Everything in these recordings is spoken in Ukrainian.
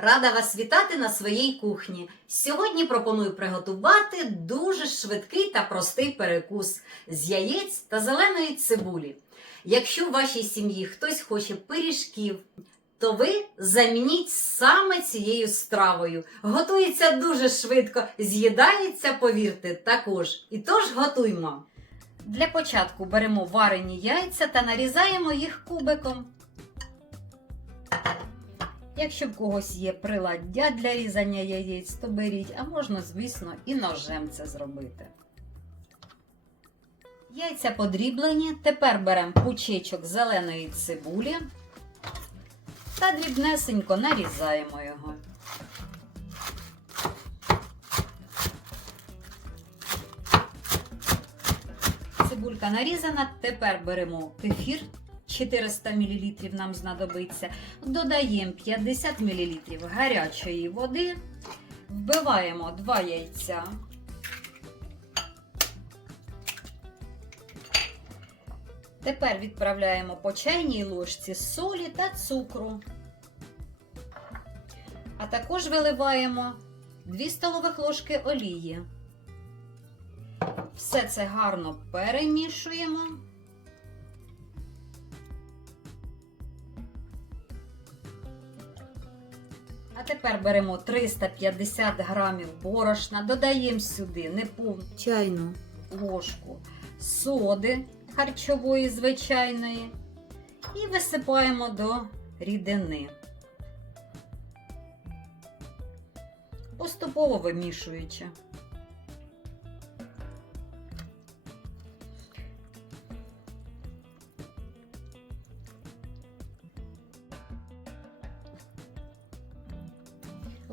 Рада вас вітати на своїй кухні. Сьогодні пропоную приготувати дуже швидкий та простий перекус з яєць та зеленої цибулі. Якщо в вашій сім'ї хтось хоче пиріжків, то ви замініть саме цією стравою. Готується дуже швидко, з'їдається, повірте, також. І тож готуймо. Для початку беремо варені яйця та нарізаємо їх кубиком. Якщо в когось є приладдя для різання яєць, то беріть, а можна, звісно, і ножем це зробити. Яйця подріблені. Тепер беремо пучечок зеленої цибулі та дрібнесенько нарізаємо його. Цибулька нарізана. Тепер беремо кефір 400 мл нам знадобиться. Додаємо 50 мл гарячої води, вбиваємо 2 яйця. Тепер відправляємо по чайній ложці солі та цукру. А також виливаємо 2 столових ложки олії. Все це гарно перемішуємо. А тепер беремо 350 грамів борошна, додаємо сюди неповну чайну ложку соди харчової звичайної і висипаємо до рідини. Поступово вимішуючи.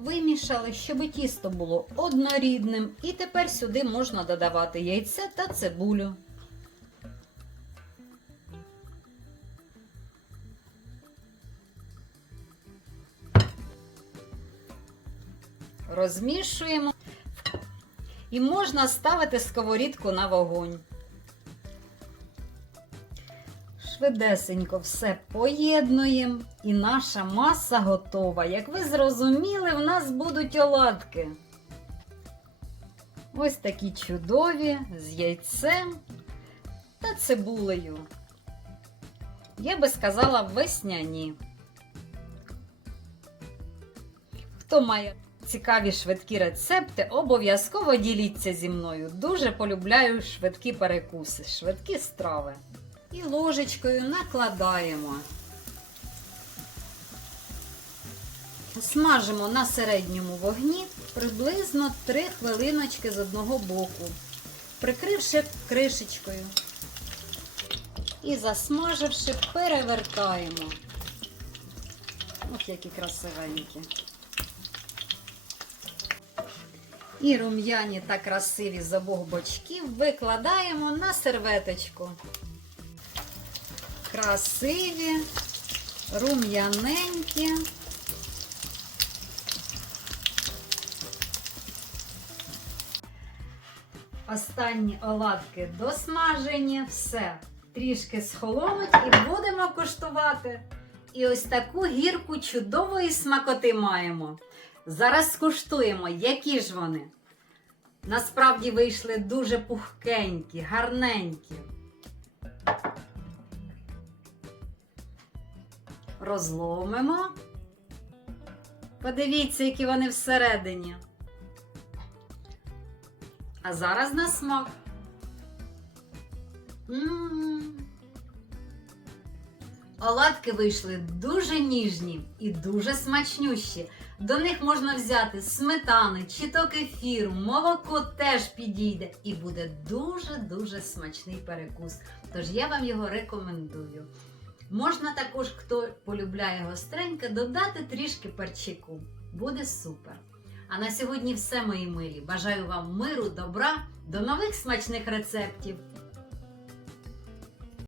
Вимішали, щоб тісто було однорідним, і тепер сюди можна додавати яйця та цибулю. Розмішуємо і можна ставити сковорідку на вогонь. Швидесенько все поєднуємо, і наша маса готова. Як ви зрозуміли, в нас будуть оладки. Ось такі чудові з яйцем та цибулею. Я би сказала весняні. Хто має цікаві швидкі рецепти, обов'язково діліться зі мною. Дуже полюбляю швидкі перекуси, швидкі страви. І ложечкою накладаємо. Смажимо на середньому вогні приблизно 3 хвилиночки з одного боку, прикривши кришечкою. І засмаживши, перевертаємо. Ось які красивенькі. І рум'яні та красиві з обох бочків викладаємо на серветочку. Красиві, рум'яненькі. Останні оладки досмажені, все. Трішки схолонуть і будемо куштувати. І ось таку гірку чудової смакоти маємо. Зараз скуштуємо, які ж вони. Насправді вийшли дуже пухкенькі, гарненькі. Розломимо. Подивіться, які вони всередині. А зараз на смак. М-м-м. Оладки вийшли дуже ніжні і дуже смачнющі. До них можна взяти сметани чи то кефір, молоко теж підійде і буде дуже-дуже смачний перекус. Тож я вам його рекомендую. Можна також, хто полюбляє гостреньке, додати трішки перчику. Буде супер. А на сьогодні все, мої милі. Бажаю вам миру, добра, до нових смачних рецептів!